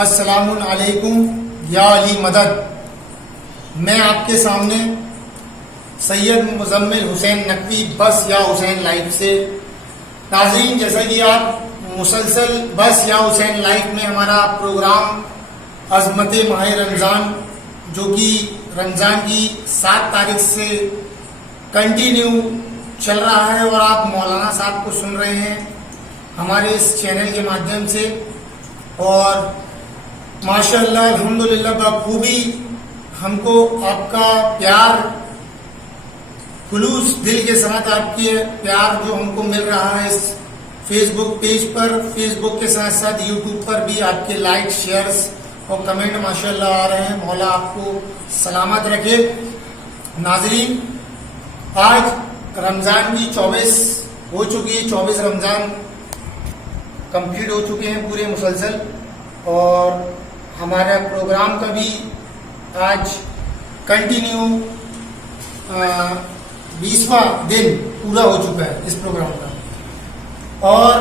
السلام علیکم یا علی مدد. میں آپ کے سامنے سید مزمل حسین نقوی بس یا حسین لائف سے. ناظرین، جیسا کہ آپ مسلسل بس یا حسین لائف میں ہمارا پروگرام عظمت ماہ رمضان جو کہ رمضان کی 7 تاریخ سے کنٹینیو چل رہا ہے اور آپ مولانا صاحب کو سن رہے ہیں ہمارے اس چینل کے مادھیم سے، اور ماشاءاللہ الحمدللہ بخوبی ہم کو آپ کا پیار، خلوص دل کے ساتھ آپ کے پیار جو ہم کو مل رہا ہے اس فیس بک پیج پر، فیس بک کے ساتھ ساتھ یوٹیوب پر بھی آپ کے لائک، شیئرز اور کمنٹ ماشاءاللہ آ رہے ہیں. مولا آپ کو سلامت رکھے. ناظرین، آج رمضان کی 24 ہو چکی ہے، 24 رمضان کمپلیٹ ہو چکے ہیں پورے مسلسل، اور ہمارا پروگرام کا بھی آج کنٹینیو 20واں دن پورا ہو چکا ہے اس پروگرام کا. اور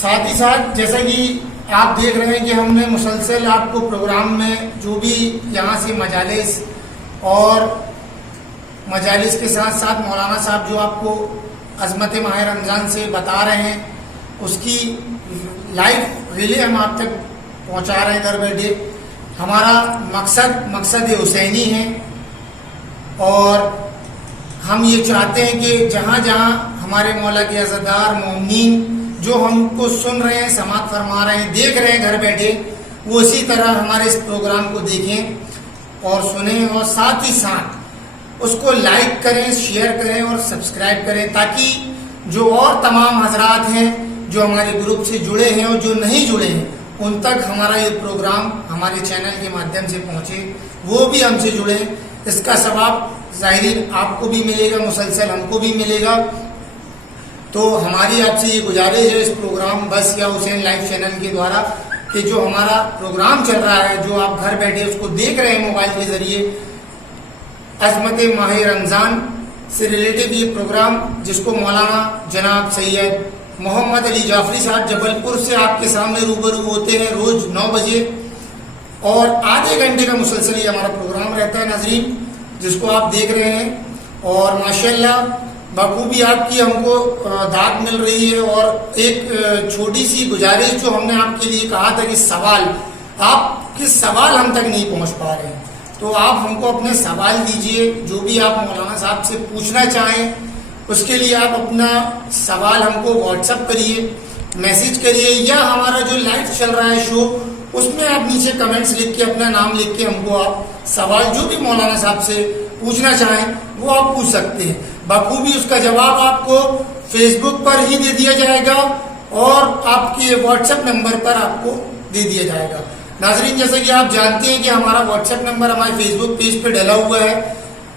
ساتھ ہی ساتھ جیسا کہ آپ دیکھ رہے ہیں کہ ہم نے مسلسل آپ کو پروگرام میں جو بھی یہاں سے مجالس اور مجالس کے ساتھ ساتھ مولانا صاحب جو آپ کو عظمت ماہ رمضان سے بتا رہے ہیں اس کی لائف ریلے ہم آپ تک پہنچا رہے ہیں گھر بیٹھے. ہمارا مقصد حسینی ہے، اور ہم یہ چاہتے ہیں کہ جہاں جہاں ہمارے مولا کے عزادار مومنین جو ہم کو سن رہے ہیں، سماعت فرما رہے ہیں، دیکھ رہے ہیں گھر بیٹھے، وہ اسی طرح ہمارے اس پروگرام کو دیکھیں اور سنیں، اور ساتھ ہی ساتھ اس کو لائک کریں، شیئر کریں اور سبسکرائب کریں، تاکہ جو اور تمام حضرات ہیں جو ہمارے گروپ سے جڑے ہیں اور جو نہیں جڑے ہیں ان تک ہمارا یہ پروگرام ہمارے چینل کے مادھیم سے پہنچے، وہ بھی ہم سے جڑے. اس کا ثواب ظاہر آپ کو بھی ملے گا، مسلسل ہم کو بھی ملے گا. تو ہماری آپ سے یہ گزارش ہے اس پروگرام بس یا حسین لائف چینل کے دوارا کہ جو ہمارا پروگرام چل رہا ہے، جو آپ گھر بیٹھے اس کو دیکھ رہے ہیں موبائل کے ذریعے، عظمت ماہ رمضان سے ریلیٹڈ یہ پروگرام جس کو مولانا جناب سید محمد علی جعفری صاحب جبل پور سے آپ کے سامنے روبرو ہوتے ہیں روز 9 بجے، اور آدھے گھنٹے کا مسلسل یہ ہمارا پروگرام رہتا ہے ناظرین، جس کو آپ دیکھ رہے ہیں. اور ماشاءاللہ بخوبی آپ کی ہم کو داد مل رہی ہے. اور ایک چھوٹی سی گزارش جو ہم نے آپ کے لیے کہا تھا کہ سوال، آپ کے سوال ہم تک نہیں پہنچ پا رہے ہیں، تو آپ ہم کو اپنے سوال دیجئے، جو بھی آپ مولانا صاحب سے پوچھنا چاہیں اس کے لیے آپ اپنا سوال ہم کو واٹس ایپ کریے، میسج کریے، یا ہمارا جو لائیو چل رہا ہے شو اس میں آپ نیچے کمنٹس لکھ کے اپنا نام لکھ کے ہم کو آپ سوال جو بھی مولانا صاحب سے پوچھنا چاہیں وہ آپ پوچھ سکتے ہیں. بخوبی اس کا جواب آپ کو فیس بک پر ہی دے دیا جائے گا اور آپ کے واٹس ایپ نمبر پر آپ کو دے دیا جائے گا. ناظرین، جیسا کہ آپ جانتے ہیں کہ ہمارا واٹس ایپ نمبر ہمارے فیس بک پیج پہ ڈلا ہوا ہے،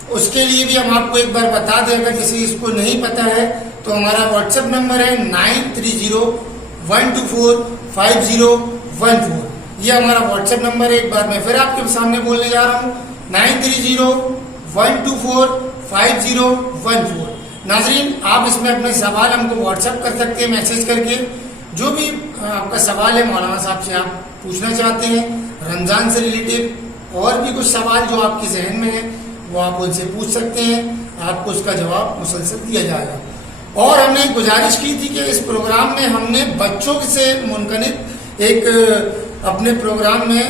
اس کے لیے بھی ہم آپ کو ایک بار بتا دیں اگر کسی اس کو نہیں پتا ہے تو ہمارا واٹس ایپ نمبر ہے 9301245014. یہ ہمارا واٹس ایپ نمبر ہے. ایک بار میں پھر آپ کے سامنے بولنے جا رہا ہوں 9301245014. ناظرین، آپ اس میں اپنے سوال ہم کو واٹس ایپ کر سکتے ہیں میسج کر کے، جو بھی آپ کا سوال ہے مولانا صاحب سے آپ پوچھنا چاہتے ہیں رمضان سے ریلیٹڈ، اور بھی کچھ سوال جو آپ کے ذہن میں ہے وہ آپ ان سے پوچھ سکتے ہیں، آپ کو اس کا جواب مسلسل دیا جائے گا. اور ہم نے گزارش کی تھی کہ اس پروگرام میں ہم نے بچوں سے منسلک ایک اپنے پروگرام میں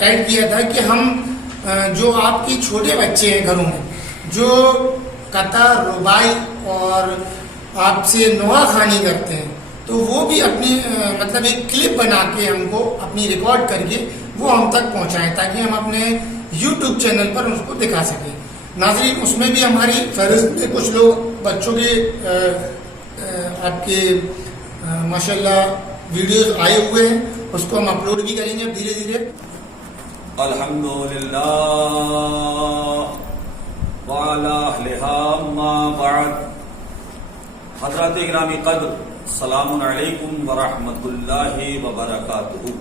ایڈ کیا تھا کہ ہم جو آپ کی چھوٹے بچے ہیں گھروں میں جو قطع، ربائی اور آپ سے نوحہ خوانی کرتے ہیں، تو وہ بھی اپنی مطلب ایک کلپ بنا کے ہم کو اپنی ریکارڈ کر کے وہ ہم تک پہنچائیں تاکہ ہم اپنے یوٹیوب چینل پر اس کو دکھا سکیں. ناظرین، اس میں بھی ہماری فہرست میں کچھ لوگ بچوں کے آپ کے ماشاءاللہ ویڈیوز آئے ہوئے ہیں، اس کو ہم اپلوڈ بھی کریں گے اب دھیرے دھیرے. الحمدللہ وعلی اہلہا ما بعد. حضرات اکرام قدر، السلام علیکم ورحمۃ اللہ وبرکاتہ.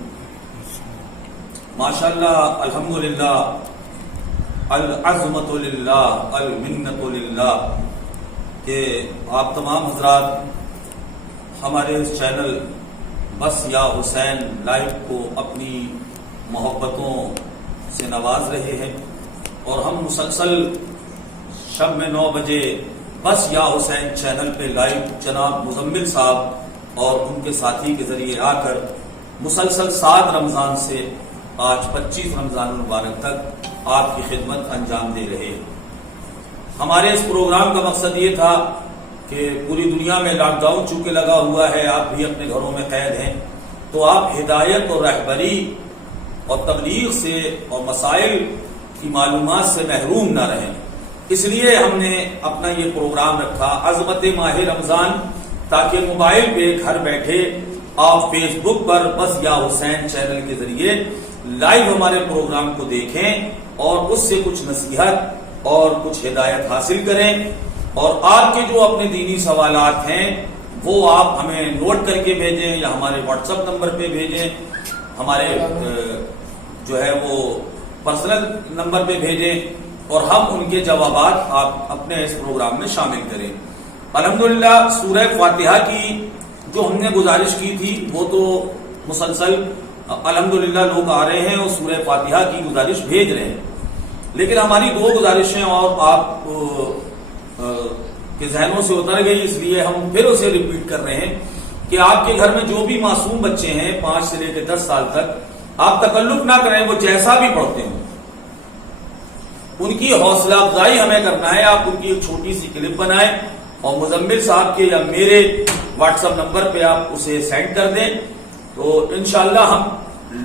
ماشاءاللہ الحمدللہ، العظمت للہ، المنت للہ کہ آپ تمام حضرات ہمارے اس چینل بس یا حسین لائف کو اپنی محبتوں سے نواز رہے ہیں، اور ہم مسلسل شب میں 9 بجے بس یا حسین چینل پہ لائیو جناب مزمل صاحب اور ان کے ساتھی کے ذریعے آ کر مسلسل 7 رمضان سے آج 25 رمضان المبارک تک آپ کی خدمت انجام دے رہے ہیں۔ ہمارے اس پروگرام کا مقصد یہ تھا کہ پوری دنیا میں لاک ڈاؤن چونکہ لگا ہوا ہے، آپ بھی اپنے گھروں میں قید ہیں، تو آپ ہدایت اور رہبری اور تبلیغ سے اور مسائل کی معلومات سے محروم نہ رہیں۔ اس لیے ہم نے اپنا یہ پروگرام رکھا عظمت ماہ رمضان، تاکہ موبائل پہ گھر بیٹھے آپ فیس بک پر بس یا حسین چینل کے ذریعے لائیو ہمارے پروگرام کو دیکھیں اور اس سے کچھ نصیحت اور کچھ ہدایت حاصل کریں، اور آپ کے جو اپنے دینی سوالات ہیں وہ آپ ہمیں نوٹ کر کے بھیجیں یا ہمارے واٹس ایپ نمبر پہ بھیجیں، ہمارے جو ہے وہ پرسنل نمبر پہ بھیجیں، اور ہم ان کے جوابات آپ اپنے اس پروگرام میں شامل کریں۔ الحمدللہ سورہ فاتحہ کی جو ہم نے گزارش کی تھی وہ تو مسلسل الحمدللہ لوگ آ رہے ہیں اور سورہ فاتحہ کی گزارش بھیج رہے ہیں، لیکن ہماری 2 گزارشیں اور آپ کے ذہنوں سے اتر گئی، اس لیے ہم پھر اسے ریپیٹ کر رہے ہیں کہ آپ کے گھر میں جو بھی معصوم بچے ہیں 5 سے لے کے 10 سال تک، آپ تکلف نہ کریں، وہ جیسا بھی پڑھتے ہوں ان کی حوصلہ افزائی ہمیں کرنا ہے۔ آپ ان کی ایک چھوٹی سی کلپ بنائیں اور مزمل صاحب کے یا میرے واٹس ایپ نمبر پہ آپ اسے سینڈ کر دیں، تو انشاءاللہ ہم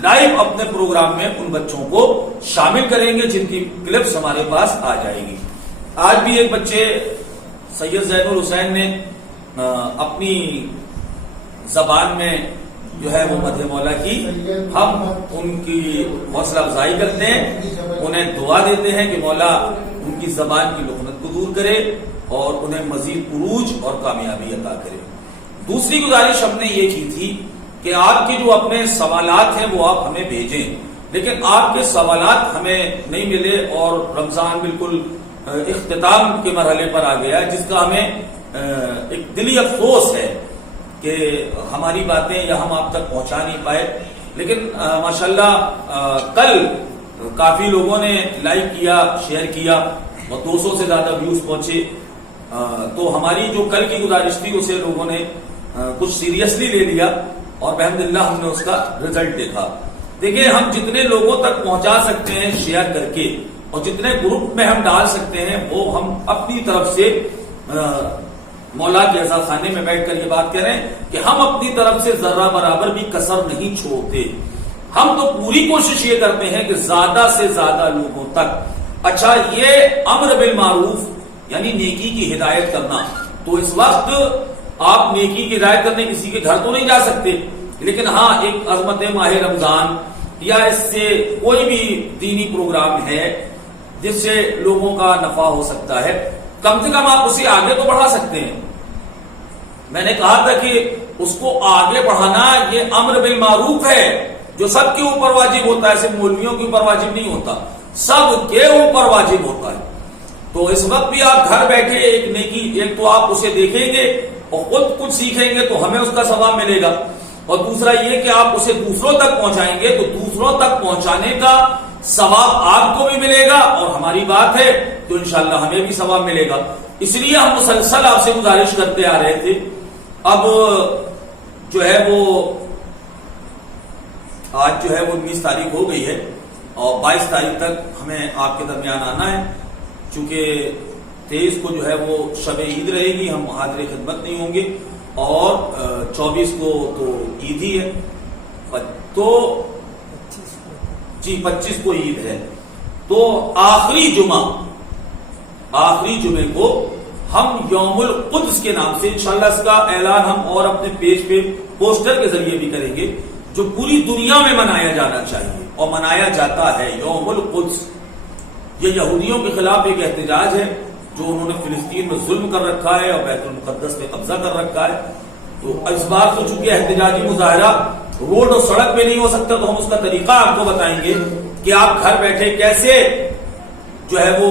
لائیو اپنے پروگرام میں ان بچوں کو شامل کریں گے جن کی کلپس ہمارے پاس آ جائے گی۔ آج بھی ایک بچے سید زین الحسین نے اپنی زبان میں جو ہے وہ مدح مولا کی، ہم ان کی حوصلہ افزائی کرتے ہیں، انہیں دعا دیتے ہیں کہ مولا ان کی زبان کی لکنت کو دور کرے اور انہیں مزید عروج اور کامیابی عطا کرے۔ دوسری گزارش ہم نے یہ کی تھی کہ آپ کے جو اپنے سوالات ہیں وہ آپ ہمیں بھیجیں، لیکن آپ کے سوالات ہمیں نہیں ملے اور رمضان بالکل اختتام کے مرحلے پر آ گیا، جس کا ہمیں ایک دلی افسوس ہے کہ ہماری باتیں یا ہم آپ تک پہنچا نہیں پائے، لیکن ماشاءاللہ کل کافی لوگوں نے لائک کیا، شیئر کیا اور 200 سے زیادہ ویوز پہنچے، تو ہماری جو کل کی گزارش تھی اسے لوگوں نے کچھ سیریسلی لے لیا اور بحمداللہ ہم نے اس کا رزلٹ دیکھا۔ دیکھیں، ہم جتنے لوگوں تک پہنچا سکتے ہیں شیئر کر کے اور جتنے گروپ میں ہم ڈال سکتے ہیں وہ ہم اپنی طرف سے مولا کے عزا خانے میں بیٹھ کر یہ بات کہہ رہے ہیں کہ ہم اپنی طرف سے ذرہ برابر بھی کسر نہیں چھوڑتے، ہم تو پوری کوشش یہ کرتے ہیں کہ زیادہ سے زیادہ لوگوں تک۔ اچھا، یہ امر بالمعروف یعنی نیکی کی ہدایت کرنا، تو اس وقت آپ نیکی کی ہدایت کرنے کسی کے گھر تو نہیں جا سکتے، لیکن ہاں ایک عظمت ماہ رمضان یا اس سے کوئی بھی دینی پروگرام ہے جس سے لوگوں کا نفع ہو سکتا ہے، کم سے کم آپ اسے آگے تو بڑھا سکتے ہیں۔ میں نے کہا تھا کہ اس کو آگے بڑھانا یہ امر بالمعروف ہے جو سب کے اوپر واجب ہوتا ہے، صرف مولویوں کے اوپر واجب نہیں ہوتا، سب کے اوپر واجب ہوتا ہے۔ تو اس وقت بھی آپ گھر بیٹھے ایک نیکی، ایک تو آپ اسے دیکھیں گے اور خود کچھ سیکھیں گے تو ہمیں اس کا ثواب ملے گا، اور دوسرا یہ کہ آپ اسے دوسروں تک پہنچائیں گے تو دوسروں تک پہنچانے کا ثواب آپ کو بھی ملے گا، اور ہماری بات ہے تو انشاءاللہ ہمیں بھی ثواب ملے گا۔ اس لیے ہم مسلسل آپ سے گزارش کرتے آ رہے تھے۔ اب جو ہے وہ آج جو ہے وہ 19 تاریخ ہو گئی ہے اور 22 تاریخ تک ہمیں آپ کے درمیان آنا ہے، چونکہ 23 کو جو ہے وہ شب عید رہے گی، ہم حاضر خدمت نہیں ہوں گے، اور 24 کو تو عید ہی ہے، تو 25 کو عید ہے، تو آخری جمعے کو ہم یوم القدس کے نام سے انشاءاللہ اس کا اعلان ہم اور اپنے پیج پہ پوسٹر کے ذریعے بھی کریں گے، جو پوری دنیا میں منایا جانا چاہیے اور منایا جاتا ہے۔ یوم القدس یہ یہودیوں کے خلاف ایک احتجاج ہے جو انہوں نے فلسطین میں ظلم کر رکھا ہے اور بیت المقدس پہ قبضہ کر رکھا ہے، تو اس بار تو چونکہ احتجاجی مظاہرہ روڈ اور سڑک پہ نہیں ہو سکتا، تو ہم اس کا طریقہ آپ کو بتائیں گے کہ آپ گھر بیٹھے کیسے جو ہے وہ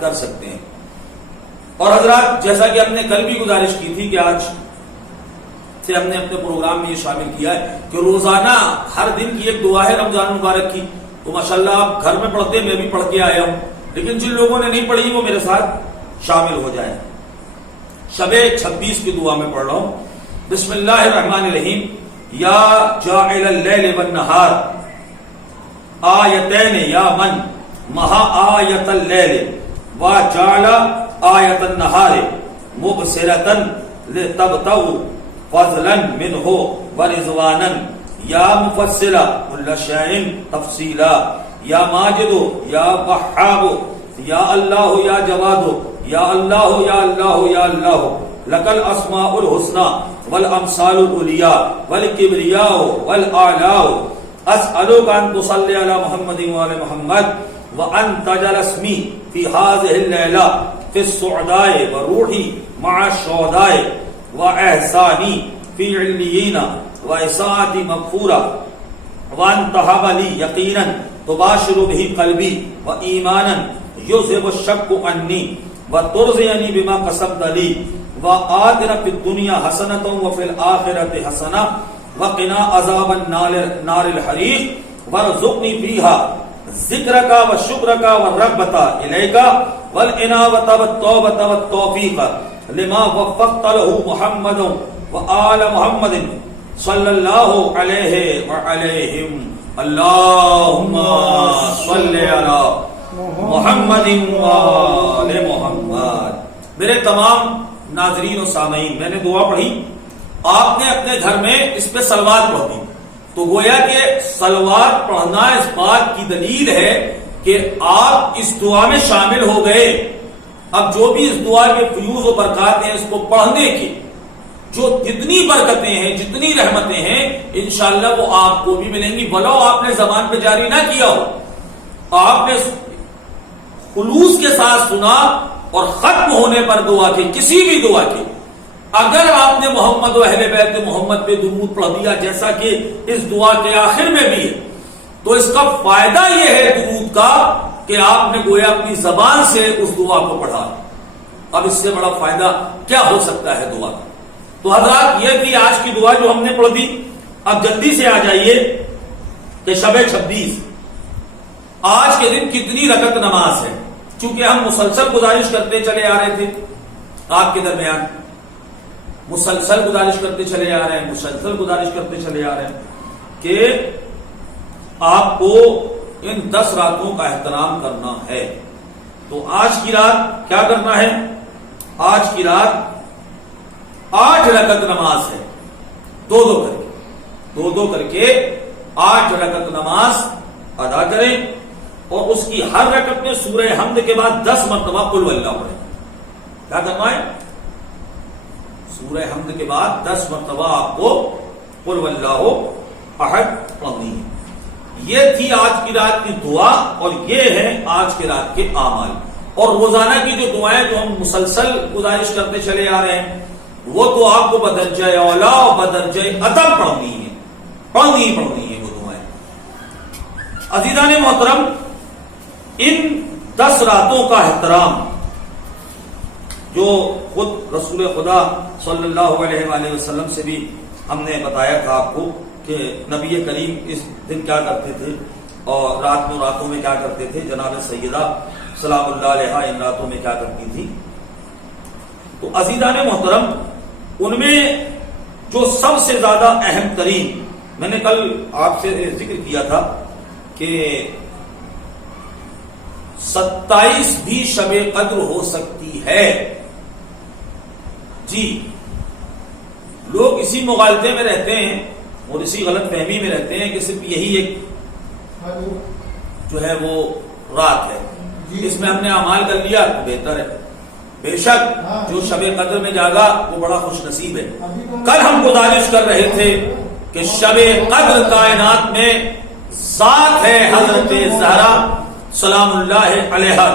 کر سکتے ہیں۔ اور حضرات، جیسا کہ ہم نے کل بھی گزارش کی تھی کہ آج سے ہم نے اپنے پروگرام میں یہ شامل کیا ہے کہ روزانہ ہر دن کی ایک دعا ہے رمضان مبارک کی. تو ماشاءاللہ آپ گھر میں پڑھتے ہیں، میں بھی پڑھ کے آیا ہوں، لیکن جن لوگوں نے نہیں پڑھی وہ میرے ساتھ شامل ہو جائیں. شب 26 کی دعا میں پڑھ رہا ہوں. بسم اللہ الرحمن الرحیم. یا جاعل اللیل والنہار آیتین یا من مہا آیت اللیل وجعل آیت النہار مبصرۃ لتبتغوا فضلا منہ ورضوانا یا مفصلا کل شیء تفصیلا یا ماجد یا وہاب یا اللہ یا جواد یا اللہ یا اللہ یا اللہ لک الاسماء الحسنى والامثال العلیاء والکبریاء والاعلاء اسألک ان تصلی علی محمد وعلی محمد وان تجعل اسمی فی هذه الليلة فی السعداء وروحی مع الشہداء واحسانی فی علیین وإساءتی مغفورہ وان تہب لی یقینا تباشر به قلبی وایمانا یذهب الشک عنی وترضینی بما قسمت لی وآتنا فی الدنیا حسنۃ وفی الآخرۃ حسنۃ وقنا عذاب النار الحریق وارزقنی فیہا ذکرک وشکرک والرغبۃ الیک والانابۃ والتوبۃ والتوفیق لما وفقت له محمد وآل محمد صلی اللہ علیہ وعلیہم. اللہم صلی علی محمد وآل محمد. میرے تمام ناظرین و سامعین، میں نے دعا پڑھی، آپ نے اپنے گھر میں اس پہ صلوات پڑھ دی، تو گویا کہ صلوات پڑھنا اس بات کی دلیل ہے کہ آپ اس دعا میں شامل ہو گئے. اب جو بھی اس دعا کے فیوز و برکات ہیں اس کو پڑھنے کی جو جتنی برکتیں ہیں، جتنی رحمتیں ہیں، انشاءاللہ وہ آپ کو بھی ملیں گی، بھلو آپ نے زبان پہ جاری نہ کیا ہو، آپ نے خلوص کے ساتھ سنا اور ختم ہونے پر دعا کی، کسی بھی دعا کی اگر آپ نے محمد و اہل بیت محمد پہ درود پڑھ دیا جیسا کہ اس دعا کے آخر میں بھی ہے، تو اس کا فائدہ یہ ہے درود کا کہ آپ نے گویا اپنی زبان سے اس دعا کو پڑھا. اب اس سے بڑا فائدہ کیا ہو سکتا ہے دعا کا؟ تو حضرات یہ تھی آج کی دعا جو ہم نے پڑھ دی. اب جلدی سے آ جائیے کہ شب 26 آج کے دن کتنی رکعت نماز ہے، چونکہ ہم مسلسل گزارش کرتے چلے آ رہے تھے آپ کے درمیان، مسلسل گزارش کرتے چلے آ رہے ہیں، مسلسل گزارش کرتے چلے آ رہے ہیں کہ آپ کو ان 10 راتوں کا احترام کرنا ہے. تو آج کی رات کیا کرنا ہے؟ آج کی رات 8 رکعت نماز ہے، دو کر کے 8 رکعت نماز ادا کریں، اور اس کی ہر رکعت میں سورہ حمد کے بعد 10 مرتبہ قل واللہ پڑھیں. کیا کرنا ہے؟ سورہ حمد کے بعد 10 مرتبہ آپ کو قل واللہ احد پڑھنی ہے. یہ تھی آج کی رات کی دعا، اور یہ ہے آج کی رات کے اعمال. اور روزانہ کی جو دعائیں جو ہم مسلسل گزارش کرتے چلے آ رہے ہیں وہ تو آپ کو بدرجہ اولا اور بدرجہ ادب پڑھنی ہے وہ دعائیں. عزیزان محترم، ان 10 راتوں کا احترام جو خود رسول خدا صلی اللہ علیہ وآلہ وسلم سے بھی ہم نے بتایا تھا آپ کو کہ نبی کریم اس دن کیا کرتے تھے اور راتوں میں کیا کرتے تھے، جناب سیدہ سلام اللہ علیہا ان راتوں میں کیا کرتی تھی. تو عزیزان محترم، ان میں جو سب سے زیادہ اہم ترین، میں نے کل آپ سے ذکر کیا تھا کہ 27 بھی شب قدر ہو سکتی ہے. جی، لوگ اسی مغالطے میں رہتے ہیں اور اسی غلط فہمی میں رہتے ہیں کہ صرف یہی ایک جو ہے وہ رات ہے، اس میں ہم نے اعمال کر لیا تو بہتر ہے. بے شک جو شب قدر میں جاگا وہ بڑا خوش نصیب ہے. کل ہم گزارش کر رہے تھے کہ شب قدر کائنات میں ذات ہے حضرت زہرا سلام اللہ علیہا.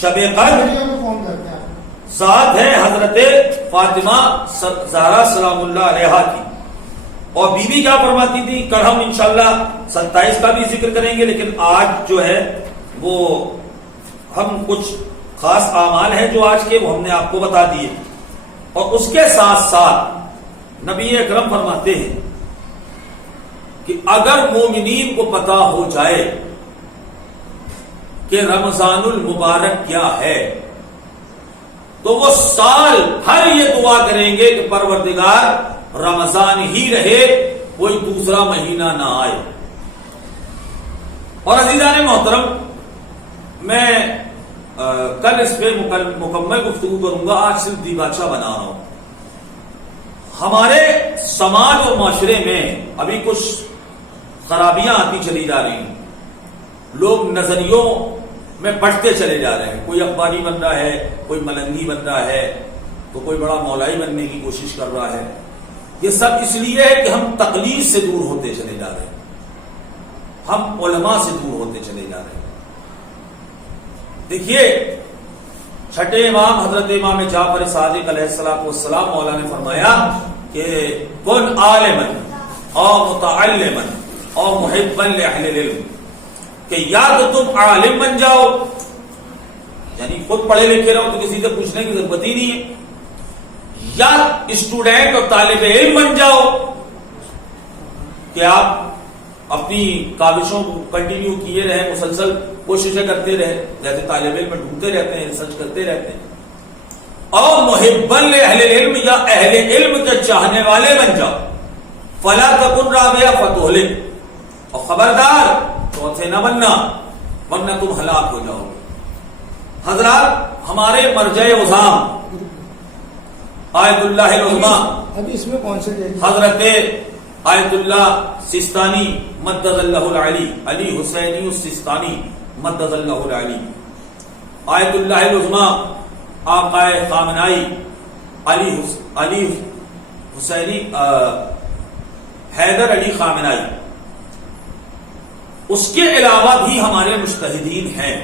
شب قدر ذات ہے حضرت فاطمہ زہرا سلام اللہ علیہا کی. اور بی بی کیا فرماتی تھی؟ کل ہم انشاءاللہ 27 کا بھی ذکر کریں گے، لیکن آج جو ہے وہ ہم کچھ خاص اعمال ہیں جو آج کے وہ ہم نے آپ کو بتا دیے. اور اس کے ساتھ ساتھ نبی اکرم فرماتے ہیں کہ اگر مومنین کو پتا ہو جائے کہ رمضان المبارک کیا ہے تو وہ سال بھر یہ دعا کریں گے کہ پروردگار رمضان ہی رہے، کوئی دوسرا مہینہ نہ آئے۔ اور عزیزان محترم، میں کل اس پہ مکمل گفتگو کروں گا، آج صرف دیباچہ بنا رہا ہوں۔ ہمارے سماج اور معاشرے میں ابھی کچھ خرابیاں آتی چلی جا رہی ہیں، لوگ نظریوں میں بڑھتے چلے جا رہے ہیں، کوئی اخباری بن رہا ہے، کوئی ملنگی بن رہا ہے، تو کوئی بڑا مولائی بننے کی کوشش کر رہا ہے۔ یہ سب اس لیے ہے کہ ہم تقلید سے دور ہوتے چلے جا رہے ہیں، ہم علماء سے دور ہوتے چلے جا رہے ہیں۔ دیکھیے، چھٹے امام حضرت امام جعفر صادق علیہ السلام مولا نے فرمایا کہ کن عالما او متعلما او محبا لاہل العلم، کہ یا تو تم عالم بن جاؤ، یعنی خود پڑھے لکھے رہو تو کسی سے پوچھنے کی ضرورت ہی نہیں ہے، یا اسٹوڈینٹ اور طالب علم بن جاؤ کہ آپ اپنی کاوشوں کو کنٹینیو کیے رہے، مسلسل کوششیں کرتے رہے، جیسے طالب علم ڈھونڈتے رہتے ہیں، ریسرچ کرتے رہتے ہیں، اور محبا لاہل العلم، یا اہل علم کے چاہنے والے بن جاؤ، فلا تکن رابعہ فتہلک، اور خبردار چوتھے نہ بننا ورنہ تم ہلاک ہو جاؤ گے۔ حضرات، ہمارے مرجع عظام آیت اللہ العظمیٰ ابھی اس میں کون سے حضرت آیت اللہ سستانی مدد اللہ العلی، علی حسینی السستانی مدد اللہ العلی، آیت اللہ العظمیٰ آقا خامنائی علی حسینی حیدر علی خامنائی، اس کے علاوہ بھی ہمارے مجتہدین ہیں،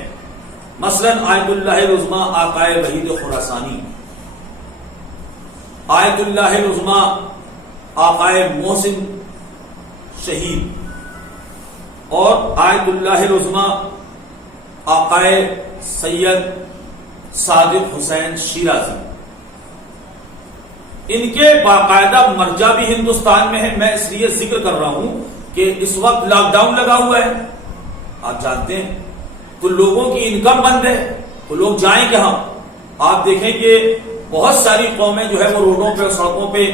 مثلا آیت اللہ العظمیٰ آقا وحید خراسانی، آیت اللہ العظمیٰ آقا محسن شہید، اور آیت اللہ العظمیٰ آقا سید صادق حسین شیرازی۔ ان کے باقاعدہ مرجع بھی ہندوستان میں ہے۔ میں اس لیے ذکر کر رہا ہوں کہ اس وقت لاک ڈاؤن لگا ہوا ہے، آپ جانتے ہیں، تو لوگوں کی انکم بند ہے، تو لوگ جائیں کہاں؟ آپ دیکھیں کہ بہت ساری قومیں جو ہے وہ روڈوں پہ اور سڑکوں پہ،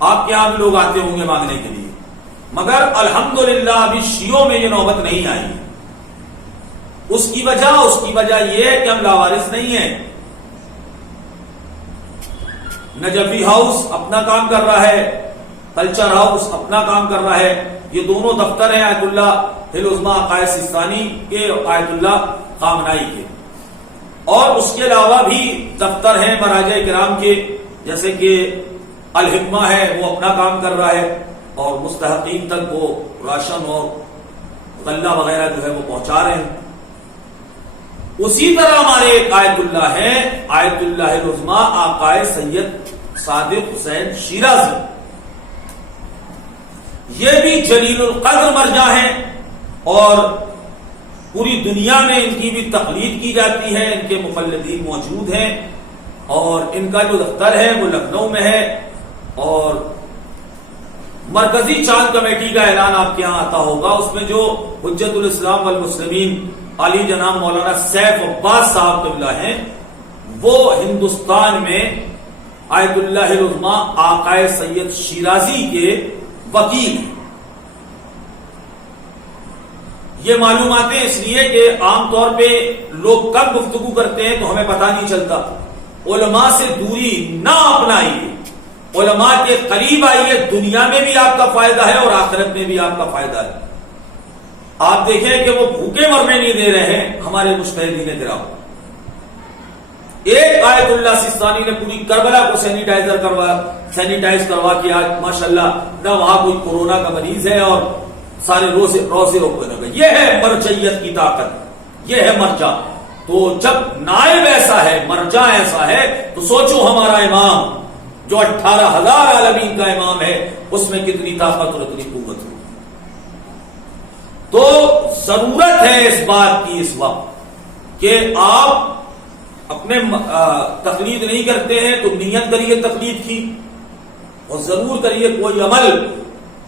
آپ کے یہاں بھی لوگ آتے ہوں گے مانگنے کے لیے، مگر الحمدللہ ابھی شیعوں میں یہ نوبت نہیں آئی۔ اس کی وجہ یہ ہے کہ ہم لاوارث نہیں ہیں۔ نجفی ہاؤس اپنا کام کر رہا ہے، کلچر ہاؤس اپنا کام کر رہا ہے، یہ دونوں دفتر ہیں آیت اللہ العظمیٰ آقا سستانی کے اور آیت اللہ خامنائی کے، اور اس کے علاوہ بھی دفتر ہیں مراجع کرام کے، جیسے کہ الحکمہ ہے، وہ اپنا کام کر رہا ہے اور مستحقین تک وہ راشن اور غلہ وغیرہ جو ہے وہ پہنچا رہے ہیں۔ اسی طرح ہمارے ایک آیت اللہ ہے، آیت اللہ العظمیٰ آقا سید صادق حسین شیرازی، یہ بھی جلیل القدر مرجع ہیں، اور پوری دنیا میں ان کی بھی تقلید کی جاتی ہے، ان کے مقلدین موجود ہیں، اور ان کا جو دفتر ہے وہ لکھنؤ میں ہے، اور مرکزی چاند کمیٹی کا اعلان آپ کے یہاں آتا ہوگا، اس میں جو حجت الاسلام والمسلمین علی جناب مولانا سیف عباس صاحب قبلہ ہیں، وہ ہندوستان میں آیت اللہ العظمیٰ آقا سید شیرازی کے وکیل ہیں۔ یہ معلوماتیں اس لیے کہ عام طور پہ لوگ کب گفتگو کرتے ہیں تو ہمیں پتہ نہیں چلتا۔ علماء سے دوری نہ اپنائیے، علماء کے قریب آئیے، دنیا میں بھی آپ کا فائدہ ہے اور آخرت میں بھی آپ کا فائدہ ہے۔ آپ دیکھیں کہ وہ بھوکے مرنے نہیں دے رہے ہیں ہمارے مجتہدین کرام۔ ایک آیت اللہ سستانی نے پوری کربلا کو سینیٹائز کروا کے آج ماشاءاللہ نہ وہاں کوئی کورونا کا مریض ہے اور سارے روزے اوپن ہو گئے۔ یہ ہے مرجعیت کی طاقت، یہ ہے مرجع۔ تو جب نائب ایسا ہے، مرجع ایسا ہے، تو سوچو ہمارا امام جو 18,000 عالمین کا امام ہے، اس میں کتنی طاقت اور اتنی قوت ہو۔ تو ضرورت ہے اس بات کی اس وقت کہ آپ اپنے تقلید نہیں کرتے ہیں تو نیت کریے تقلید کی، اور ضرور کریے، کوئی عمل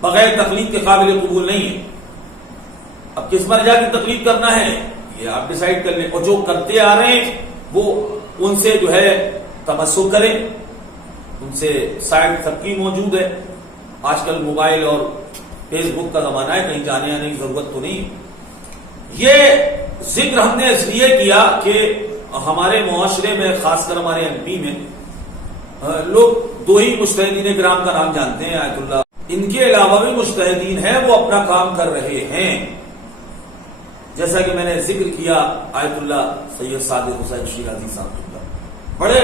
بغیر تقلید کے قابل قبول نہیں ہے۔ اب کس مرجع کی تقلید کرنا ہے یہ آپ ڈیسائیڈ کر لیں، اور جو کرتے آ رہے ہیں وہ ان سے جو ہے تمسک کریں، ان سے سائڈ ترقی موجود ہے۔ آج کل موبائل اور فیس بک کا زمانہ ہے، کہیں جانے آنے کی ضرورت تو نہیں۔ یہ ذکر ہم نے اس لیے کیا کہ ہمارے معاشرے میں، خاص کر ہمارے ایم پی میں، لوگ دو ہی مجتہدین کرام کا نام جانتے ہیں، آیت اللہ، ان کے علاوہ بھی مجتہدین ہیں، وہ اپنا کام کر رہے ہیں۔ جیسا کہ میں نے ذکر کیا، آیت اللہ سید صادق حسین شیرازی صاحب، بڑے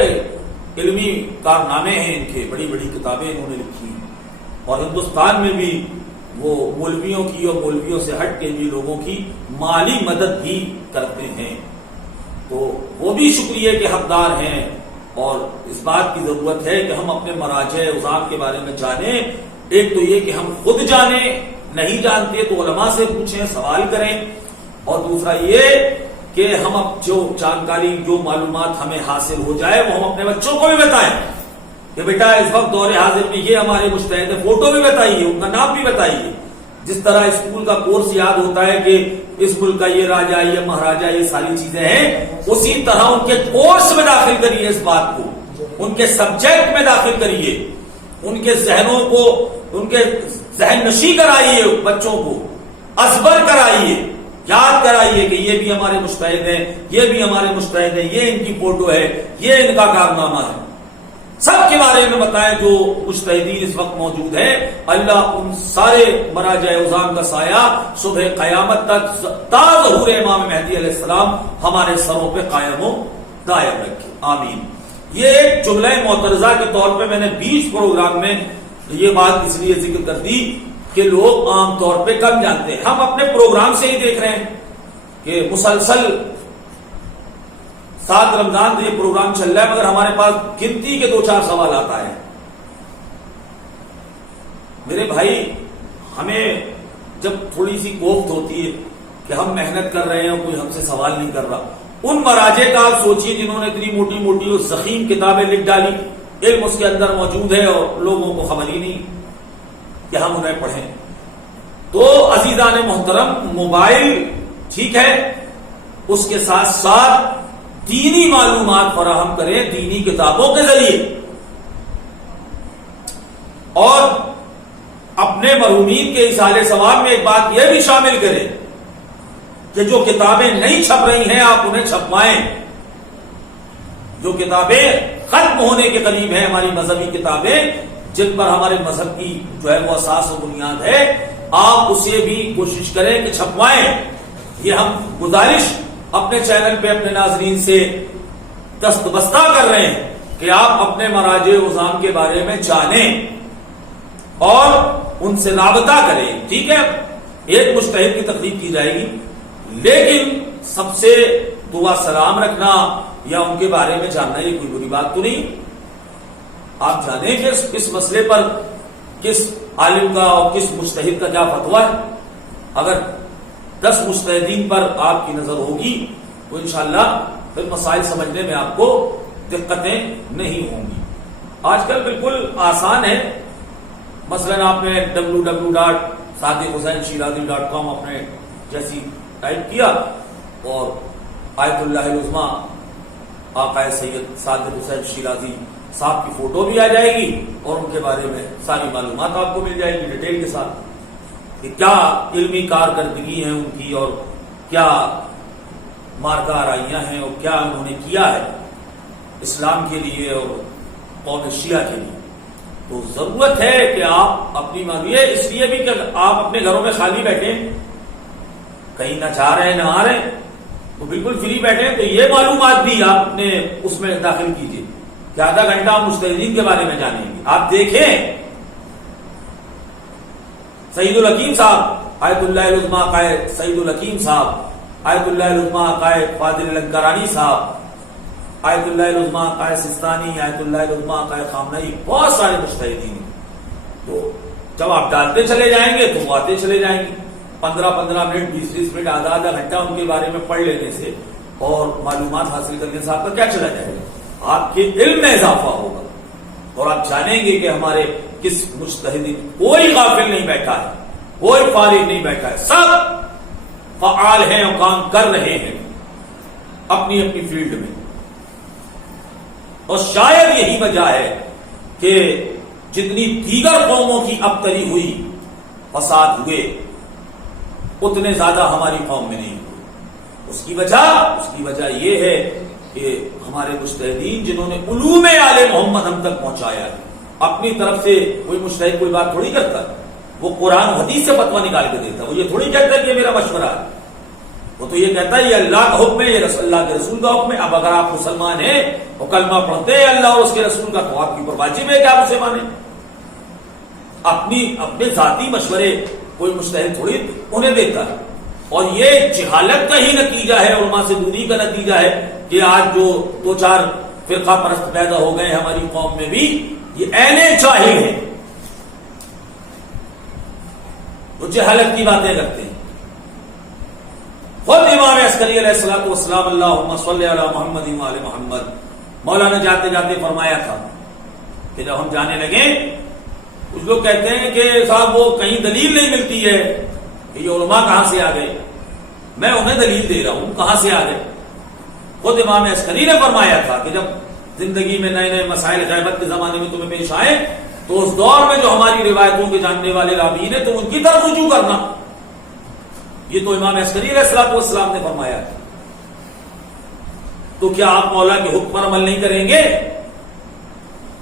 علمی کارنامے ہیں ان کے، بڑی بڑی کتابیں انہوں نے لکھی، اور ہندوستان میں بھی وہ مولویوں کی اور مولویوں سے ہٹ کے بھی لوگوں کی مالی مدد بھی کرتے ہیں، تو وہ بھی شکریہ کے حقدار ہیں۔ اور اس بات کی ضرورت ہے کہ ہم اپنے مراجع عظام کے بارے میں جانیں۔ ایک تو یہ کہ ہم خود جانیں، نہیں جانتے تو علماء سے پوچھیں، سوال کریں، اور دوسرا یہ کہ ہم اب جو جانکاری، جو معلومات ہمیں حاصل ہو جائے وہ ہم اپنے بچوں کو بھی بتائیں کہ بیٹا اس وقت دور حاضر میں یہ ہمارے مجتہد ہیں، فوٹو بھی بتائیے، ان کا نام بھی بتائیے۔ جس طرح اسکول کا کورس یاد ہوتا ہے کہ اس ملک کا یہ راجا، یہ مہاراجا، یہ ساری چیزیں ہیں، اسی طرح ان کے کورس میں داخل کریے اس بات کو، ان کے سبجیکٹ میں داخل کریے، ان کے ذہنوں کو، ان کے ذہن نشی کرائیے، بچوں کو ازبر کرائیے، یاد کرائیے کہ یہ بھی ہمارے مجتہد ہیں، یہ بھی ہمارے مجتہد ہیں، یہ ان کی فوٹو ہے، یہ ان کا کارنامہ ہے۔ سب کے بارے میں بتائیں جو مجتہدین اس وقت موجود ہیں۔ اللہ ان سارے مراجع عظام کا سایہ صبح قیامت تک تا ظہور امام مہدی علیہ السلام ہمارے سروں پہ قائم و دائم رکھے، آمین۔ یہ ایک جملہ معترضہ کے طور پہ میں نے بیچ پروگرام میں یہ بات اس لیے ذکر کر دی کہ لوگ عام طور پہ کم جانتے ہیں۔ ہم اپنے پروگرام سے ہی دیکھ رہے ہیں کہ مسلسل 7 رمضان سے یہ پروگرام چل رہا ہے، مگر ہمارے پاس گنتی کے 2-4 سوال آتا ہے۔ میرے بھائی، ہمیں جب تھوڑی سی کوفت ہوتی ہے کہ ہم محنت کر رہے ہیں اور کوئی ہم سے سوال نہیں کر رہا، ان مراجع کا آپ سوچیے جنہوں نے اتنی موٹی موٹی اور ضخیم کتابیں لکھ ڈالی، علم اس کے اندر موجود ہے اور لوگوں کو خبر ہی نہیں کہ ہم انہیں پڑھیں۔ تو عزیزان محترم، موبائل ٹھیک ہے، اس کے ساتھ ساتھ دینی معلومات فراہم کریں دینی کتابوں کے ذریعے، اور اپنے مرحومین کے اصالے ثواب میں ایک بات یہ بھی شامل کریں کہ جو کتابیں نہیں چھپ رہی ہیں آپ انہیں چھپوائیں، جو کتابیں ختم ہونے کے قریب ہیں، ہماری مذہبی کتابیں جن پر ہمارے مذہب کی جو ہے وہ اساس و بنیاد ہے، آپ اسے بھی کوشش کریں کہ چھپوائیں۔ یہ ہم گزارش اپنے چینل پہ اپنے ناظرین سے دست بستہ کر رہے ہیں کہ آپ اپنے مراجع عظام کے بارے میں جانیں اور ان سے رابطہ کریں، ٹھیک ہے؟ ایک مجتہد کی تقلید کی جائے گی، لیکن سب سے دعا سلام رکھنا یا ان کے بارے میں جاننا یہ کوئی بری بات تو نہیں۔ آپ جانیں کہ اس مسئلے پر کس عالم کا اور کس مجتہد کا کیا فتویٰ ہے۔ اگر 10 مجتہدین پر آپ کی نظر ہوگی تو انشاءاللہ پھر مسائل سمجھنے میں آپ کو دقتیں نہیں ہوں گی۔ آج کل بالکل آسان ہے، مثلا آپ نے www.sadiqhusainshirazi.com اپنے جیسی ٹائپ کیا اور آیت اللہ العظمیٰ آقا سید صادق حسین شیرازی صاحب کی فوٹو بھی آ جائے گی اور ان کے بارے میں ساری معلومات آپ کو مل جائے گی ڈیٹیل کے ساتھ کہ کیا علمی کارکردگی ہے ان کی اور کیا مارکہ آرائیاں ہیں اور کیا انہوں نے کیا ہے اسلام کے لیے اور قوم شیعہ کے لیے۔ تو ضرورت ہے کہ آپ اپنی یہ اس لیے بھی کہ آپ اپنے گھروں میں خالی بیٹھے، کہیں نہ جا رہے نہ آ رہے، تو بالکل فری بیٹھے، تو یہ معلومات بھی آپ اپنے اس میں داخل کیجیے کہ آدھا گھنٹہ آپ مجتہدین کے بارے میں جانیں گے۔ آپ دیکھیں سعید الحکیم صاحب، آیت اللہ العظمیٰ قائد سعید الحکیم صاحب، آیت اللہ العظمیٰ قائد فاضل لنکرانی صاحب، آیت اللہ العظمیٰ قائد سستانی، آیت اللہ العظمیٰ قائد خامنئی، بہت سارے مجتہدین ہیں۔ تو جب آپ ڈالتے چلے جائیں گے تو وہ آتے چلے جائیں گے، 15-15 منٹ 20-20 منٹ آدھا گھنٹہ ان کے بارے میں پڑھ لینے سے اور معلومات حاصل کرنے سے آپ کا کیا چلا جائے گا؟ آپ کے علم میں اضافہ ہوگا اور آپ جانیں گے کہ ہمارے کس مجتہدین، کوئی غافل نہیں بیٹھا ہے، کوئی فارغ نہیں بیٹھا ہے، سب فعال ہیں اور کام کر رہے ہیں اپنی اپنی فیلڈ میں. اور شاید یہی وجہ ہے کہ جتنی دیگر قوموں کی ابتری ہوئی، فساد ہوئے، اتنے زیادہ ہماری قوم میں نہیں ہوئے. اس کی وجہ یہ ہے کہ ہمارے مجتہدین جنہوں نے علوم آل محمد ہم تک پہنچایا ہے، اپنی طرف سے کوئی مجتہد کوئی بات تھوڑی کرتا، وہ قرآن حدیث سے فتویٰ نکال کے دیتا، وہ یہ تھوڑی کہتا ہے کہ یہ میرا مشورہ ہے، وہ تو یہ کہتا ہے یہ اللہ کا حکم ہے، یہ اللہ کے رسول کا حکم ہے. اب اگر آپ مسلمان ہیں اور کلمہ پڑھتے ہیں اللہ اور اس کے رسول کا، تو آپ کے اوپر واجب ہے کہ آپ اسے مانیں. اپنے ذاتی مشورے کوئی مجتہد تھوڑی انہیں دیتا ہے. اور یہ جہالت کا ہی نتیجہ ہے، علماء سے دوری کا نتیجہ ہے کہ آج جو دو چار فرقہ پرست پیدا ہو گئے ہماری قوم میں بھی، یہ عین جاہل ہیں، وہ جہالت کی باتیں کرتے ہیں. خود امام عسکری علیہ الصلوۃ والسلام اللہم صلی علی محمد وعلی محمد، مولانا جاتے جاتے فرمایا تھا کہ جب ہم جانے لگے، کچھ لوگ کہتے ہیں کہ صاحب وہ کہیں دلیل نہیں ملتی ہے کہ یہ علماء کہاں سے آ گئے. میں انہیں دلیل دے رہا ہوں کہاں سے آ گئے. خود امام عسکری نے فرمایا تھا کہ جب زندگی میں نئے نئے مسائل غیبت کے زمانے میں تمہیں پیش آئے تو اس دور میں جو ہماری روایتوں کے جاننے والے راوی ہیں تم ان کی طرف رجوع کرنا. یہ تو امام عسکری علیہ الصلوۃ والسلام نے فرمایا تھا. تو کیا آپ مولا کے حکم پر عمل نہیں کریں گے؟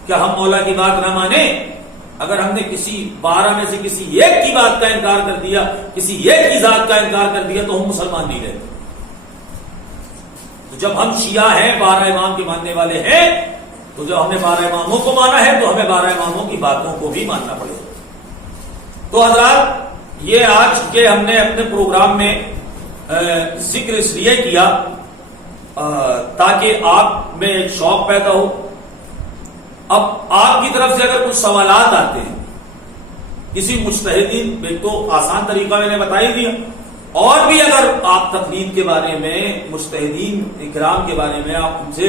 کیا ہم مولا کی بات نہ مانیں؟ اگر ہم نے کسی 12 میں سے کسی ایک کی بات کا انکار کر دیا، کسی ایک کی ذات کا انکار کر دیا، تو ہم مسلمان نہیں رہتے. تو جب ہم شیعہ ہیں، 12 امام کے ماننے والے ہیں، تو جب ہم نے 12 اماموں کو مانا ہے تو ہمیں 12 اماموں کی باتوں کو بھی ماننا پڑے گا. تو حضرات، یہ آج کے ہم نے اپنے پروگرام میں ذکر اس لیے کیا تاکہ آپ میں ایک شوق پیدا ہو. اب آپ کی طرف سے اگر کچھ سوالات آتے ہیں کسی مجتہدین، ایک تو آسان طریقہ میں نے بتا ہی دیا، اور بھی اگر آپ تقلید کے بارے میں، مجتہدین اکرام کے بارے میں آپ ان سے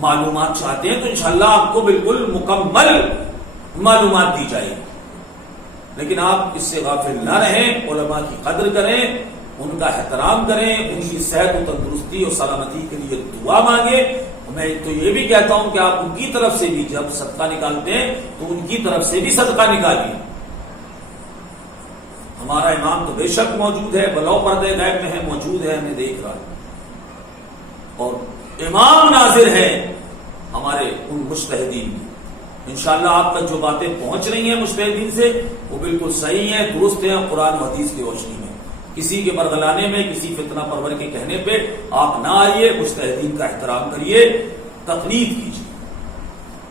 معلومات چاہتے ہیں تو انشاءاللہ آپ کو بالکل مکمل معلومات دی جائے گی. لیکن آپ اس سے غافل نہ رہیں، علماء کی قدر کریں، ان کا احترام کریں، ان کی صحت و تندرستی اور سلامتی کے لیے دعا مانگیں. میں تو یہ بھی کہتا ہوں کہ آپ ان کی طرف سے بھی جب صدقہ نکالتے ہیں تو ان کی طرف سے بھی صدقہ نکالیے. ہمارا امام تو بے شک موجود ہے، بلو پردے غیب میں ہے، موجود ہے، ہمیں دیکھ رہا ہے، اور امام ناظر ہے ہمارے ان مجتہدین میں. انشاءاللہ آپ تک جو باتیں پہنچ رہی ہیں مجتہدین سے وہ بالکل صحیح ہیں، درست ہیں، قرآن و حدیث کی روشنی میں. کسی کے برگلانے میں، کسی فتنہ پرور کے کہنے پہ آپ نہ آئیے. مجتہدین کا احترام کریے، تقلید کیجیے.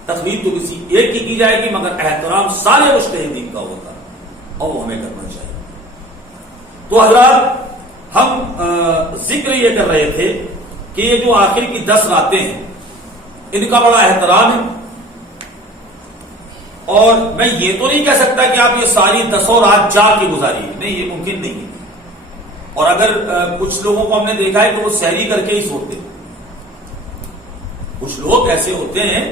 تقلید تو کسی ایک کی جائے گی، مگر احترام سارے مجتہدین کا ہوتا ہے اور وہ ہمیں کرنا چاہیے. تو حضرات، ہم ذکر یہ کر رہے تھے کہ یہ جو آخر کی 10 راتیں ہیں ان کا بڑا احترام ہے. اور میں یہ تو نہیں کہہ سکتا کہ آپ یہ ساری 10 رات جا کے گزاری، نہیں، یہ ممکن نہیں ہے. اور اگر کچھ لوگوں کو ہم نے دیکھا ہے کہ وہ سحری کر کے ہی سوتے ہیں. کچھ لوگ ایسے ہوتے ہیں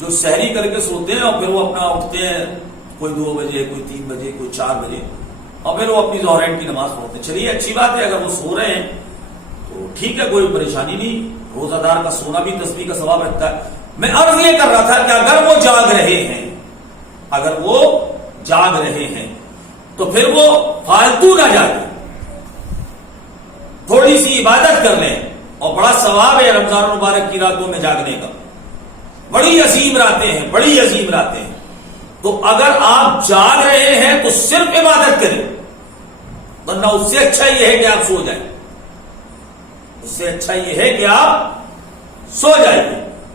جو سحری کر کے سوتے ہیں اور پھر وہ اپنا اٹھتے ہیں کوئی 2 بجے، کوئی 3 بجے، کوئی 4 بجے، اور پھر وہ اپنی ظہرین کی نماز پڑھتے ہیں. چلیے اچھی بات ہے، اگر وہ سو رہے ہیں تو ٹھیک ہے، کوئی پریشانی نہیں. روزہ دار کا سونا بھی تسبیح کا ثواب رکھتا ہے. میں عرض یہ کر رہا تھا کہ اگر وہ جاگ رہے ہیں، اگر وہ جاگ رہے ہیں تو پھر وہ فالتو نہ جاگیں، تھوڑی سی عبادت کر لیں. اور بڑا ثواب ہے رمضان المبارک کی راتوں میں جاگنے کا. بڑی عظیم راتیں ہیں، بڑی عظیم راتیں ہیں. تو اگر آپ جاگ رہے ہیں تو صرف عبادت کریں، ورنہ اس سے اچھا یہ ہے کہ آپ سو جائیں. اس سے اچھا یہ ہے کہ آپ سو جائیں.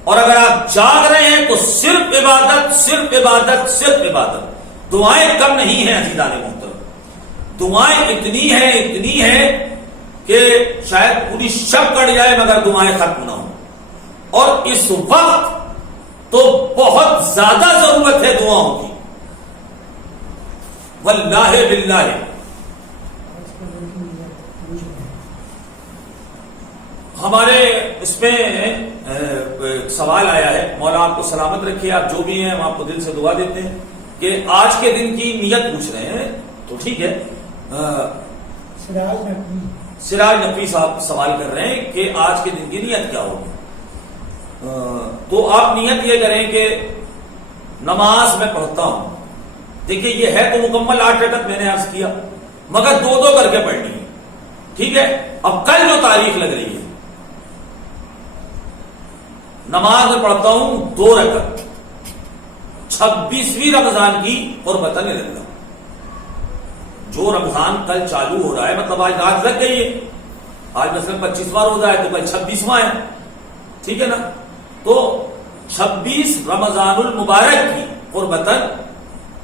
اور اگر آپ جاگ رہے ہیں تو صرف عبادت، صرف عبادت، صرف عبادت. دعائیں کم نہیں ہیں عزیزان محترم، دعائیں اتنی ہیں کہ شاید پوری شب کٹ جائے مگر دعائیں ختم نہ ہوں. اور اس وقت تو بہت زیادہ ضرورت ہے دعاؤں کی، واللہ باللہ. ہمارے اس میں سوال آیا ہے، مولا آپ کو سلامت رکھے، آپ جو بھی ہیں ہم آپ کو دل سے دعا دیتے ہیں کہ آج کے دن کی نیت پوچھ رہے ہیں، تو ٹھیک ہے. سراج نقوی صاحب سوال کر رہے ہیں کہ آج کے دن کی نیت کیا ہوگی. تو آپ نیت یہ کریں کہ نماز میں پڑھتا ہوں. دیکھیے یہ ہے تو مکمل 8 رکعت میں نے عرض کیا، مگر 2 کر کے پڑھنی ہے. ٹھیک ہے. اب کل جو تاریخ لگ رہی ہے، نماز میں پڑھتا ہوں 2 رکعت 26ویں رمضان کی قربتاً للہ. جو رمضان کل چالو ہو رہا ہے، مطلب آج رات لگ گئی ہے، آج مثلا 25واں روزہ ہے تو کل 26واں ہے. ٹھیک ہے نا. تو 26 رمضان المبارک کی قربتاً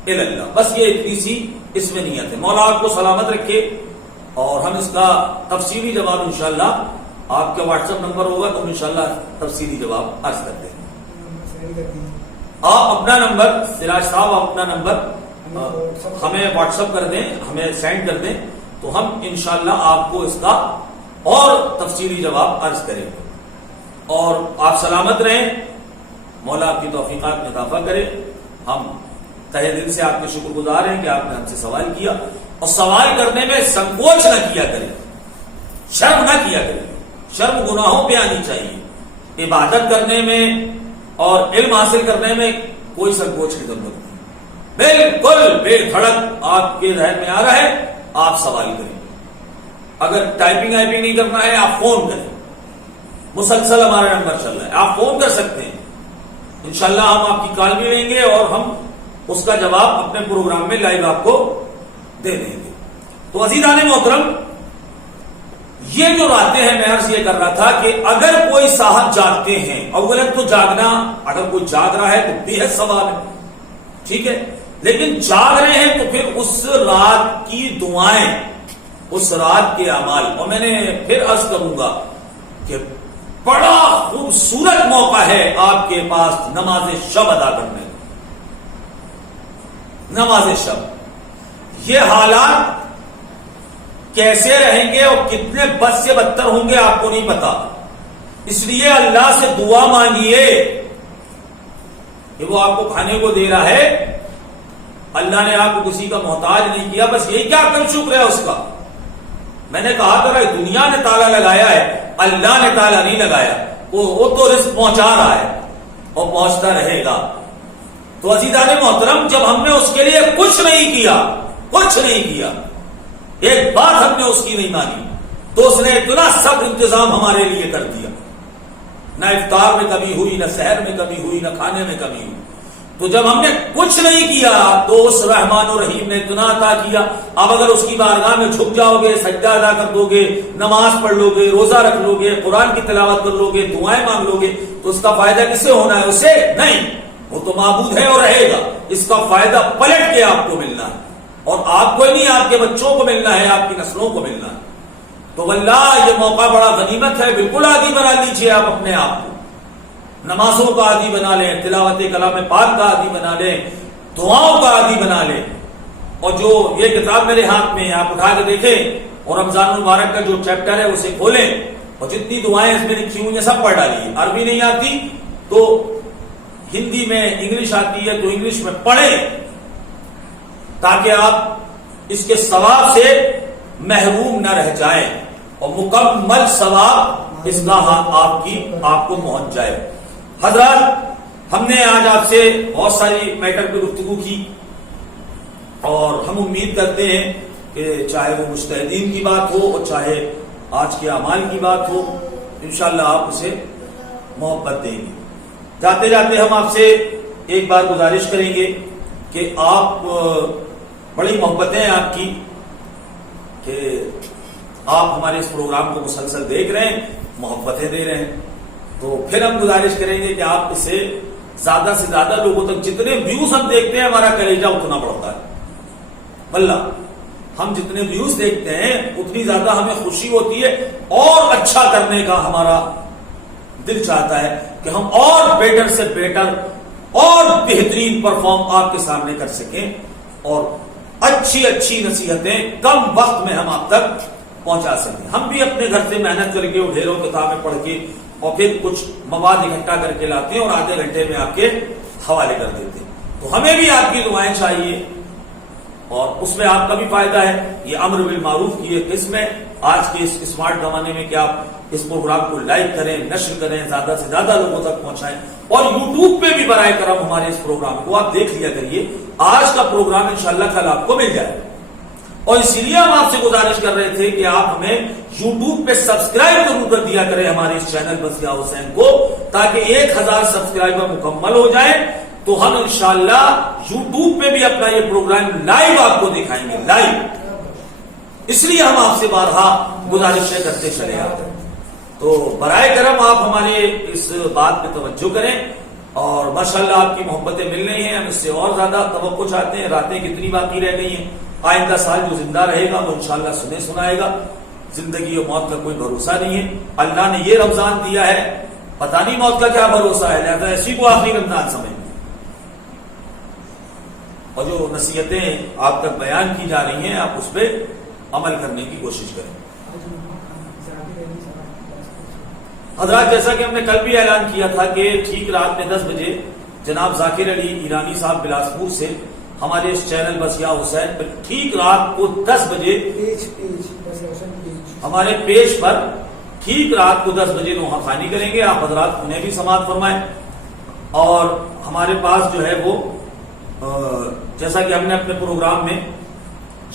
للہ، بس یہ اتنی سی اس میں نیت ہے. مولا آپ کو سلامت رکھے. اور ہم اس کا تفصیلی جواب انشاءاللہ آپ کے واٹس ایپ نمبر ہوگا تو انشاءاللہ تفصیلی جواب عرض کر دیں. آپ اپنا نمبر، سراج صاحب آپ اپنا نمبر ہمیں واٹس ایپ کر دیں، ہمیں سینڈ کر دیں، تو ہم انشاءاللہ آپ کو اس کا اور تفصیلی جواب عرض کریں گے. اور آپ سلامت رہیں، مولا آپ کی توفیقات میں اضافہ کرے. ہم تہہ دل سے آپ کے شکر گزار ہیں کہ آپ نے ہم سے سوال کیا، اور سوال کرنے میں سنکوچ نہ کیا کریں، شرم نہ کیا کریں. شرم گناہوں پہ آنی چاہیے. عبادت کرنے میں اور علم حاصل کرنے میں کوئی سنکوچ کی ضرورت نہیں. بالکل بے دھڑک آپ کے ذہن میں آ رہا ہے آپ سوال کریں. اگر ٹائپنگ نہیں کرنا ہے آپ فون کریں. مسلسل ہمارا نمبر چل رہا ہے، آپ فون کر سکتے ہیں. انشاءاللہ ہم آپ کی کال بھی لیں گے اور ہم اس کا جواب اپنے پروگرام میں لائیو آپ کو دے دیں گے. تو عزیزان محترم، یہ جو باتیں ہیں میں عرض یہ کر رہا تھا کہ اگر کوئی صاحب جاگتے ہیں، اولا تو جاگنا، اگر کوئی جاگ رہا ہے تو بے حد ثواب ہے. ٹھیک ہے. لیکن جاگ رہے ہیں تو پھر اس رات کی دعائیں، اس رات کے اعمال، اور میں نے پھر عرض کروں گا کہ بڑا خوبصورت موقع ہے آپ کے پاس نماز شب ادا کرنے. نماز شب، یہ حالات کیسے رہیں گے اور کتنے بد سے بدتر ہوں گے آپ کو نہیں پتا. اس لیے اللہ سے دعا مانگیے کہ وہ آپ کو کھانے کو دے رہا ہے. اللہ نے آپ کو کسی کا محتاج نہیں کیا، بس یہی کیا کر شکر ہے اس کا. میں نے کہا تھا کہ دنیا نے تالا لگایا ہے، اللہ نے تالا نہیں لگایا. وہ تو رزق پہنچا رہا ہے اور پہنچتا رہے گا. تو عزیزان محترم، جب ہم نے اس کے لیے کچھ نہیں کیا، ایک بات ہم نے اس کی نہیں مانی، تو اس نے اتنا سب انتظام ہمارے لیے کر دیا. نہ افطار میں کمی ہوئی، نہ سحر میں کمی ہوئی، نہ کھانے میں کمی ہوئی. تو جب ہم نے کچھ نہیں کیا تو اس رحمان و رحیم نے اتنا عطا کیا. اب اگر اس کی بارگاہ میں جھک جاؤ گے، سجدہ ادا کر دو گے، نماز پڑھ لو گے، روزہ رکھ لو گے، قرآن کی تلاوت کر لو گے، دعائیں مانگ لو گے، تو اس کا فائدہ کسے ہونا ہے؟ اسے نہیں. وہ تو معبود ہے اور رہے گا. اس کا فائدہ پلٹ کے آپ کو ملنا ہے، اور آپ کو ہی نہیں، آپ کے بچوں کو ملنا ہے، آپ کی نسلوں کو ملنا ہے. تو واللہ یہ موقع بڑا غنیمت ہے. بالکل عادی بنا لیجیے آپ اپنے آپ کو. نمازوں کا عادی بنا لیں، تلاوت کلام پاک کا عادی بنا لیں، دعاؤں کا عادی بنا لیں. اور جو یہ کتاب میرے ہاتھ میں ہے آپ اٹھا کے دیکھیں، اور رمضان المبارک کا جو چیپٹر ہے اسے کھولیں، اور جتنی دعائیں اس میں لکھی ہوئی ہیں سب پڑھ ڈالیے. عربی نہیں آتی تو ہندی میں، انگلش آتی ہے تو انگلش میں پڑھیں، تاکہ آپ اس کے ثواب سے محروم نہ رہ جائیں اور مکمل ثواب اس کا آپ کو پہنچ جائے. حضرات، ہم نے آج آپ سے بہت ساری میٹر پہ گفتگو کی، اور ہم امید کرتے ہیں کہ چاہے وہ مجتہدین کی بات ہو اور چاہے آج کے اعمال کی بات ہو، انشاءاللہ آپ اسے محبت دیں گے. جاتے جاتے ہم آپ سے ایک بار گزارش کریں گے کہ آپ، بڑی محبتیں ہیں آپ کی کہ آپ ہمارے اس پروگرام کو مسلسل دیکھ رہے ہیں، محبتیں دے رہے ہیں. تو پھر ہم گزارش کریں گے کہ آپ اسے زیادہ سے زیادہ لوگوں تک، جتنے ویوز ہم دیکھتے ہیں ہمارا کلیجہ اتنا بڑھتا ہے. واللہ ہم جتنے ویوز دیکھتے ہیں اتنی زیادہ ہمیں خوشی ہوتی ہے، اور اچھا کرنے کا ہمارا دل چاہتا ہے کہ ہم اور بیٹر سے بیٹر اور بہترین پرفارم آپ کے سامنے کر سکیں، اور اچھی نصیحتیں کم وقت میں ہم آپ تک پہنچا سکیں. ہم بھی اپنے گھر سے محنت کر کے ڈھیروں کتابیں پڑھ کے اور پھر کچھ مواد اکٹھا کر کے لاتے ہیں اور آدھے گھنٹے میں آپ کے حوالے کر دیتے ہیں. تو ہمیں بھی آپ کی دعائیں چاہیے اور اس میں آپ کا بھی فائدہ ہے. یہ امر بالمعروف کی ایک قسم ہے. آج کے اس اسمارٹ زمانے میں کہ آپ اس پروگرام کو لائک کریں, نشر کریں, زیادہ سے زیادہ لوگوں تک پہنچائیں اور یوٹیوب پہ بھی برائے کرم ہمارے اس پروگرام کو آپ دیکھ لیا کریے. آج کا پروگرام انشاءاللہ کل آپ کو مل جائے اور اسی لیے ہم آپ سے گزارش کر رہے تھے کہ آپ ہمیں یوٹیوب پہ سبسکرائب ضرور کر دیا کریں ہمارے اس چینل بسیہ حسین کو, تاکہ 1000 سبسکرائبر مکمل ہو جائیں تو ہم انشاءاللہ یوٹیوب پہ بھی اپنا یہ پروگرام لائیو آپ کو دکھائیں گے, لائیو. اس لیے ہم آپ سے بارہا گزارشیں کرتے چلے آتے ہیں. تو برائے کرم آپ ہمارے اس بات پہ توجہ کریں اور ماشاءاللہ آپ کی محبتیں مل رہی ہیں. ہم اس سے اور زیادہ توقع چاہتے ہیں. راتیں کتنی باقی رہ گئی ہیں, آئندہ سال جو زندہ رہے گا وہ انشاءاللہ سنے سنائے گا. زندگی اور موت کا کوئی بھروسہ نہیں ہے. اللہ نے یہ رمضان دیا ہے, پتہ نہیں موت کا کیا بھروسہ ہے, لہذا اسی کو آخری رمضان سمجھ. اور جو نصیحتیں آپ تک بیان کی جا رہی ہیں آپ اس پہ عمل کرنے کی کوشش کریں. حضرات, جیسا کہ ہم نے کل بھی اعلان کیا تھا کہ ٹھیک رات میں 10 بجے جناب ذاکر علی ایرانی صاحب بلاسپور سے ہمارے اس چینل بسیہ حسین پر ٹھیک رات کو 10 بجے ہمارے پیج پر ٹھیک رات کو 10 بجے نوحہ خوانی کریں گے. آپ حضرات انہیں بھی سماعت فرمائیں. اور ہمارے پاس جو ہے وہ جیسا کہ ہم نے اپنے پروگرام میں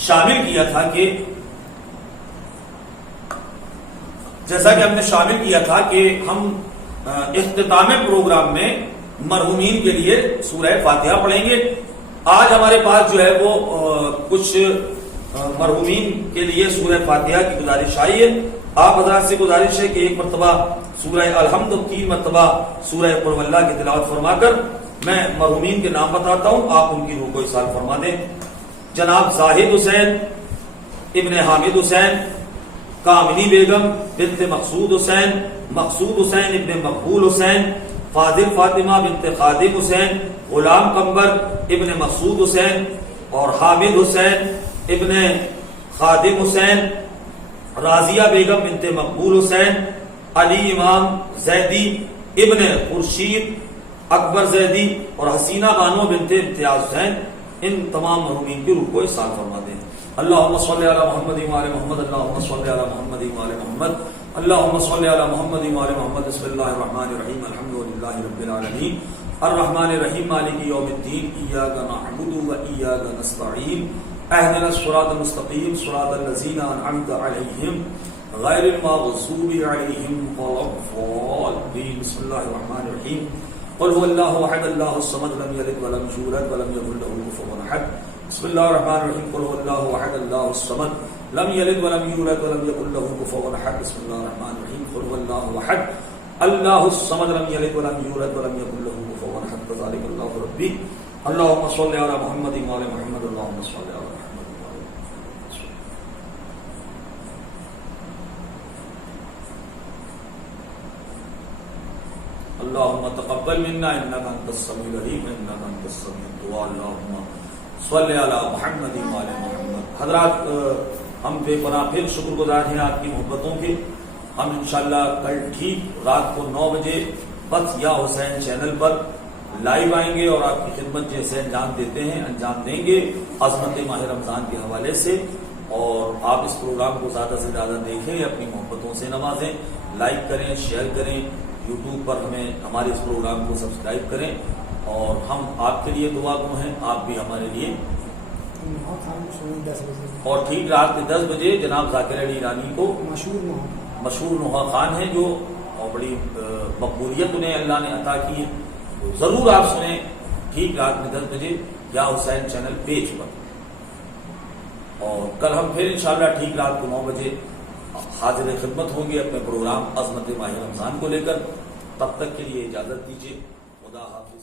شامل کیا تھا کہ ہم اختتام پروگرام میں مرحومین کے لیے سورہ فاتحہ پڑھیں گے. آج ہمارے پاس جو ہے وہ کچھ مرحومین کے لیے سورہ فاتحہ کی گزارش آئی ہے. آپ حضرات سے گزارش ہے کہ ایک مرتبہ سورہ الحمد اور 3 مرتبہ سورہ قل ہو اللہ کی تلاوت فرما کر میں مرحومین کے نام بتاتا ہوں, آپ ان کی روح کو احسان فرما دیں. جناب زاہد حسین ابن حامد حسین, کامنی بیگم بنت مقصود حسین, مقصود حسین ابن مقبول حسین, فاضل فاطمہ بنت خادم حسین, غلام قمبر ابن مقصود حسین اور حامد حسین ابن خادم حسین, راضیہ بیگم بنت مقبول حسین, علی امام زیدی ابن خورشید اکبر زیدی اور حسینہ بانو بنت امتیاز حسین. ان تمام مرحومین کی روح کو احسان فرما دیں. اللہم صلی علی محمد وعلی محمد, اللہم صلی علی محمد وعلی محمد, اللہم صلی علی محمد وعلی محمد. بسم اللہ الرحمن الرحیم, الحمدللہ رب العالمین, الرحمن الرحیم, مالک یوم الدین, ایاک نعبد و ایاک نستعین, اہدنا الصراط المستقیم, صراط الذین انعمت علیہم غیر المغضوب علیہم ولا الضالین. بسم اللہ الرحمن الرحیم, قل هو الله احد الله الصمد لم يلد ولم يولد ولم يكن له كفوا احد. بسم الله الرحمن الرحيم, قل هو الله احد الله الصمد لم يلد ولم يولد ولم يكن له كفوا احد. بسم الله الرحمن الرحيم, قل هو الله احد الله الصمد لم يلد ولم يولد ولم يكن له كفوا احد. كذلك الله ربي. اللهم صل على محمد وعلى محمد, اللهم صل على محمد. اللهم تقبل منا انك انت السميع العليم انك انت السميع الدعاء. اللهم صل على محمد وعلى محمد. حضرات, ہم بے پناہ پھر شکر گزار ہیں آپ کی محبتوں کے. ہم انشاءاللہ کل ٹھیک رات کو 9 بجے بسیہ حسین چینل پر لائیو آئیں گے اور آپ کی خدمت جیسے انجام دیتے ہیں انجام دیں گے عظمت ماہ رمضان کے حوالے سے. اور آپ اس پروگرام کو زیادہ سے زیادہ دیکھیں, اپنی محبتوں سے نوازیں, لائک کریں, شیئر کریں, یوٹیوب پر ہمارے اس پروگرام کو سبسکرائب کریں. اور ہم آپ کے لیے دعا گو ہیں, آپ بھی ہمارے لیے. اور ٹھیک رات کے 10 بجے جناب ذاکر علی ایرانی کو مشہور نوحہ خوان ہیں جو بڑی مقبولیت انہیں اللہ نے عطا کی ہے, ضرور آپ سنیں ٹھیک رات میں 10 بجے یا حسین چینل پیج پر. اور کل ہم پھر انشاءاللہ ٹھیک رات کو 9 بجے حاضر خدمت ہوں گے اپنے پروگرام عظمت ماہ رمضان کو لے کر. تب تک کے لیے اجازت دیجیے. خدا حافظ.